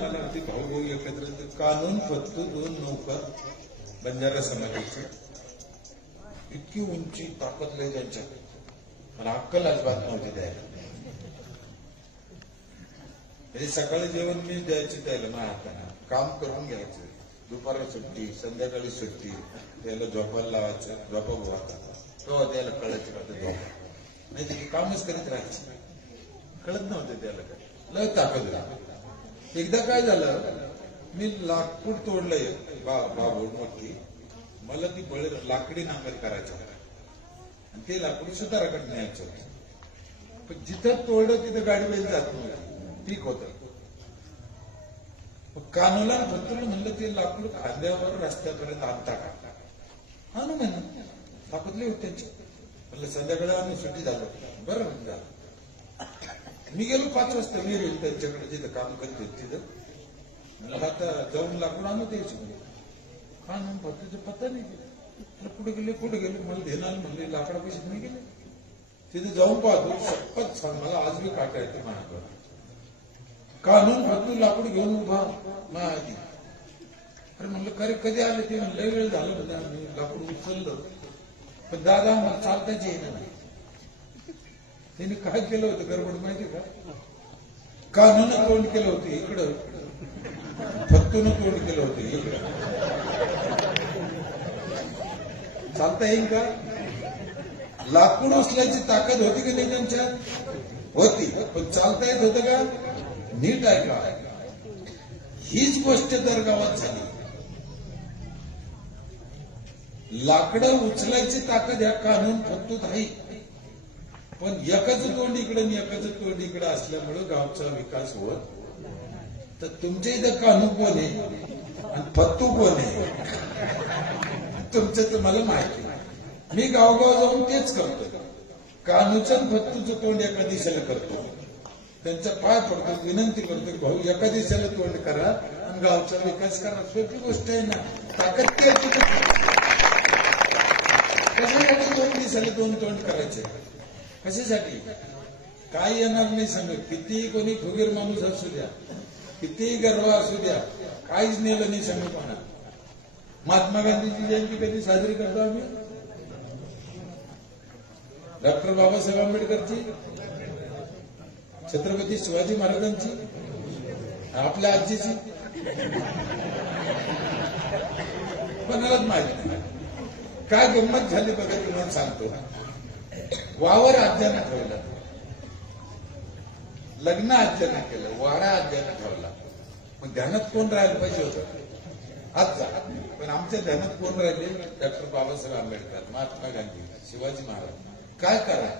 मला ते भाऊ एकत्र कानून फक्त 2 नौकर बंजारा समाजाचे इतकी उंची ताकद लय त्यांच्या मला अक्कल अजिबात नव्हती द्यायला. म्हणजे सकाळी जेवण मी द्यायचे त्याला माझ्या हाताने काम करून घ्यायचं. दुपारी सुट्टी संध्याकाळी सुट्टी त्याला झोपायला लावायचं. झोपा गोवाचा तेव्हा त्याला कळायचं का झोपा नाही ते कामच करीत राहायचं. कळत नव्हतं त्याला काय लय ताकद. एकदा काय झालं मी लाकूड तोडलंय बाबूड मोठी मला ती लाकडी नांगर करायचं आणि ते लाकूड सुताराकडे न्यायचं. पण जिथं तोडलं तिथं गाडी बैल जात नव्हती. ठीक होत कानूला फक्त म्हणलं ते लाकूड खांद्यावर रस्त्यापर्यंत आणता का हा ना म्हणून ताकदले होते त्यांची. म्हणलं संध्याकाळी आम्ही सुट्टी झालो बरं झालं. मी गेलो 5 वाजता मी गेलो त्यांच्याकडे जिथं काम करत होते तिथं. मला आता जाऊन लाकूड आणू द्यायचं का म्हणून फक्त पत्ता नाही गेला. कुठे गेले मला देणार म्हणले लाकडा पैसे नाही गेले. तिथे जाऊन पाहतो शपथ सांग मला आज मी काटा येते माझ्याकडे कानून फक्त लाकूड घेऊन उभा माझी. अरे म्हणलं खरे कधी आले ते लय वेळ झालं होता मी लाकूड उचललं पण दादा मला चालताच येईना नाही. त्यांनी काय केलं होतं गडबड माहिती का कानून तोंड केलं होतं इकडं फत्तून तोंड केलं होतं इकडं. चालता येईल का लाकूड उचलायची ताकद होती की नाही त्यांच्यात होती पण चालता येत होतं का नीट आहे का. हीच गोष्ट दर गावात झाली. लाकडं उचलायची ताकद ह्या कानून फत्तूत आहे पण एकाच तोंड इकडे आणि एकाच तोंड इकडे असल्यामुळे गावचा विकास होत. तर तुमच्या इथं कानून कोण आहे आणि फत्तू कोण आहे तुमचं तर मला माहिती. मी गावगाव जाऊन तेच करतो. कानूचं फत्तूचं तोंड एका दिशेला करतो. त्यांचा पाय पडतो विनंती करतो भाऊ एका दिशेला तोंड करा आणि गावचा विकास करा. सोपी गोष्ट आहे ना. ताकद कशासाठी 2 दिशेला 2 तोंड करायचे कशासाठी काय येणार नाही सांगत. कितीही कोणी फुगीर माणूस असू द्या कितीही गर्व असू द्या काहीच नेलं नाही सांगतपणा. महात्मा गांधीची जयंती कधी साजरी करतो आम्ही डॉक्टर बाबासाहेब आंबेडकरची छत्रपती शिवाजी महाराजांची आपल्या आजीची कोणालाच माहिती नाही. काय गंमत झाली बघा तुम्हाला सांगतो. वावर आज्यानं ठेवला लग्न आज्यानं केलं वाडा आज्यानं ठेवला. मग ध्यानात कोण राहायला पाहिजे होतं आजचा. पण आमच्या ध्यानात कोण राहिले डॉक्टर बाबासाहेब आंबेडकर महात्मा गांधी शिवाजी महाराज. काय करा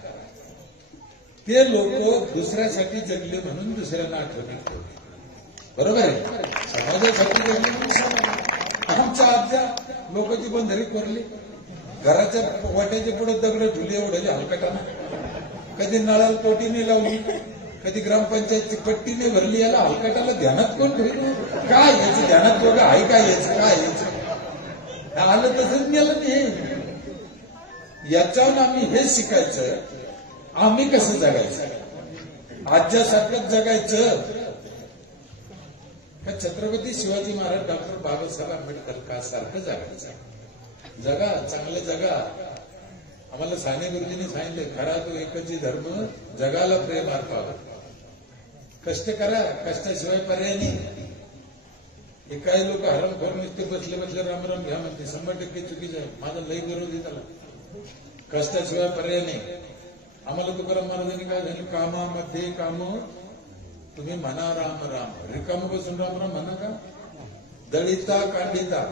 ते लोक दुसऱ्यासाठी जगले म्हणून दुसऱ्यांना आठवणीत ठेवले. बरोबर आहे समाजासाठी जगले म्हणून. आमच्या आजच्या लोकांची बंधारी कोरली घराच्या वाट्याच्या पुढे दगड ठुले एवढे हलकटाना. कधी नळाला पोटीने लावली कधी ग्रामपंचायतची पट्टीने भरली. याला हलकटाला ध्यानात कोण ठेवलं काय याचं ध्यानात बघा आहे काय याचं काय याचं आलं तसंच गेलं नाही. याच्यावर आम्ही हे शिकायचं आम्ही कसं जगायचं आजच्यासारखंच जगायचं का छत्रपती शिवाजी महाराज डॉक्टर बाबासाहेब आंबेडकर का सारखं जगायचं. जगा चांगलं जगा. आम्हाला साने गुरुजींनी सांगितलं खरा तो एकच धर्म जगाला प्रेम अर्पावा. कष्ट करा कष्टाशिवाय पर्याय नाही. हे काही लोक हरमखोर नुसते बसले राम राम घ्या म्हणते 100% चुकीचं आहे. माझा लई विरोधी त्याला. कष्टाशिवाय पर्याय नाही. आम्हाला तुकाराम महाराजांनी काय झालं कामामध्ये काम तुम्ही म्हणा राम राम रिकाम बसून राम राम म्हणा का. दळिता कांडिता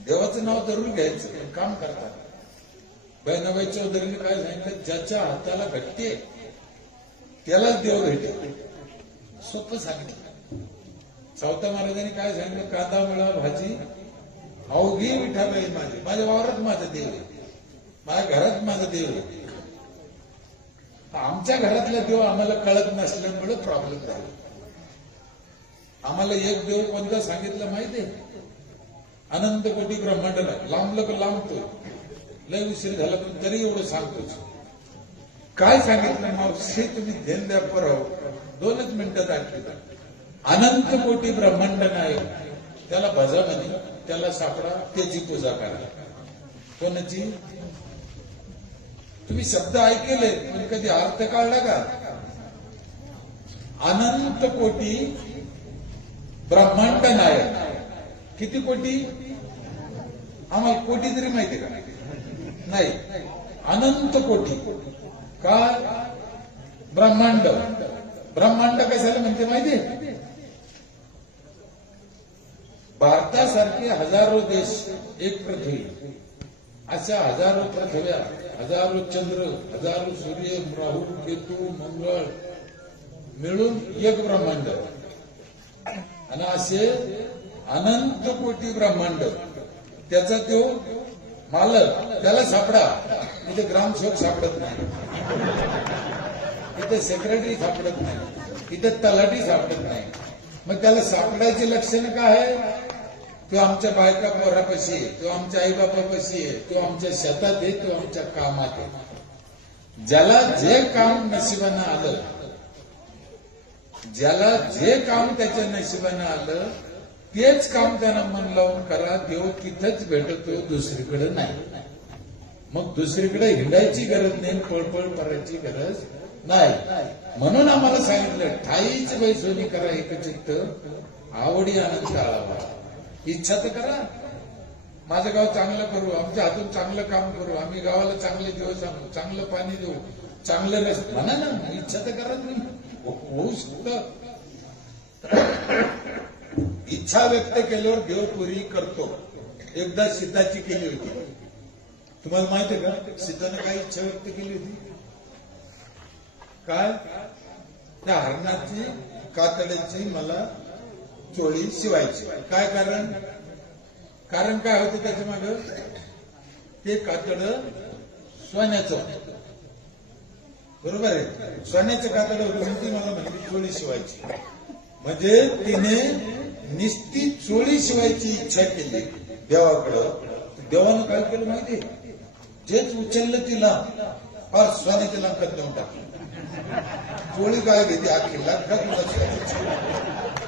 देवाचं नाव जरूर घ्यायचं काम करतात. बहिणाबाई चौधरीने काय सांगितलं ज्याच्या हाताला भेटते त्यालाच देव भेटेल. सोपं सांगितलं. सावता महाराजांनी काय सांगितलं कांदा मुळा भाजी अवघी विठाबाई माझी माझ्या वावरात माझं देव आहे माझ्या घरात माझं देव आहे. आमच्या घरातला देव आम्हाला कळत नसल्यामुळे प्रॉब्लेम झाला. आम्हाला एक देव कोणता सांगितलं माहितीये अनंत कोटी ब्रह्मांडाला लांबलं का लांबतो लय उशीर झाला पण तरी एवढं सांगतोच. काय सांगितलं मावशी तुम्ही ध्यान द्या परव 2च मिनिटात ऐकलं अनंत कोटी ब्रह्मांड नाही त्याला भजा म्हणे, त्याला सापडा, त्याची पूजा करा. कोणाची? तुम्ही शब्द ऐकले पण कधी अर्थ काढला का? अनंत कोटी ब्रह्मांड नायक. किती कोटी? आम्हाला कोटी तरी माहिती का? नाही. अनंत कोटी. काय? ब्रह्मांड. ब्रह्मांड कशाला म्हणते माहिती? भारतासारखे हजारो देश एक पृथ्वी, अशा हजारो पृथ्व्या, हजारो चंद्र, हजारो सूर्य, राहू, केतू, मंगळ मिळून एक ब्रह्मांड. आणि असे अनंत कोटी ब्रह्मांड. त्याचा तो मालक, त्याला सापडा. इथे ग्रामसेवक सापडत नाही, इथे सेक्रेटरी सापडत नाही, इथे तलाठी सापडत नाही. मग त्याला सापडायचे लक्षण काय आहे? तो आमच्या बायका पोरापाशी आहे, तो आमच्या आईबापापाशी आहे, तो आमच्या शेतात आहे, तो आमच्या कामात आहे. ज्याला जे काम नशिबानं आलं, ज्याला जे काम त्याच्या नशिबानं आलं तेच काम त्यानं मन लावून करा. देव तिथंच भेटतो, दुसरीकडे नाही. मग दुसरीकडे हिंडायची गरज नाही, पळपळ करायची गरज नाही. म्हणून आम्हाला सांगितलं ठाईच बैसोनी करा एकचित्त, आवडी आनंद आळावा. इच्छा तर करा, माझं गाव चांगलं करू, आमच्या हातून चांगलं काम करू, आम्ही गावाला चांगले दिवस आणू, चांगलं पाणी देऊ, चांगले रस्ते. म्हणा ना, इच्छा तर करा तुम्ही, होऊ शकतं. इच्छा व्यक्त केल्यावर देव पुरी करतो. एकदा सीताची केली होती, तुम्हाला माहिती आहे का? सीताने काय इच्छा व्यक्त केली होती? काय? त्या हरणाची कातड्याची मला चोळी शिवायची. काय कारण? कारण काय होतं त्याच्या मागं? ते कातड सोन्याचं, बरोबर आहे, सोन्याचं कातड होतं म्हणून ती मला म्हणली चोळी शिवायची. म्हणजे तिने निस्ती चोळी शिवायची इच्छा केली देवाकडं. देवानं काय केलं माहिती? जेच उचललं तिला फार सोन्याच्या लंकात देऊन टाकलं. चोळी काय घेते अख्खी लंकात.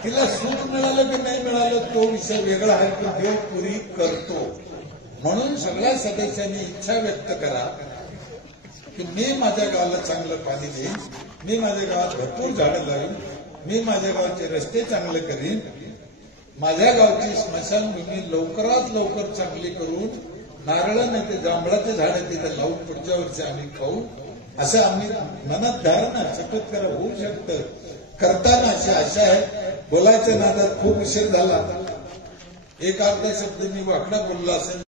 तिला सुख मिळालं की नाही मिळालं तो विषय वेगळा आहे, तो देव पुरी करतो. म्हणून सगळ्या सदस्यांनी इच्छा व्यक्त करा की मी माझ्या गावाला चांगलं पाणी देईन, मी माझ्या गावात भरपूर झाडं लावीन, मी माझ्या गावाचे रस्ते चांगले करीन, माझ्या गावची स्मशानभूमी लवकरात लवकर चांगली करून नारळ नाही ते जांभळाचे झाडं तिथे लावून पुढच्या वर्षी आम्ही खाऊ. असं आम्ही मनात धारणा सतत करा. होऊ शकतं. करताना अशी आशा आहे. बोलायच्या नादात खूप उशीर झाला. एक अर्धा शब्द मी वाकडा बोलला असेल.